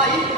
아, 예.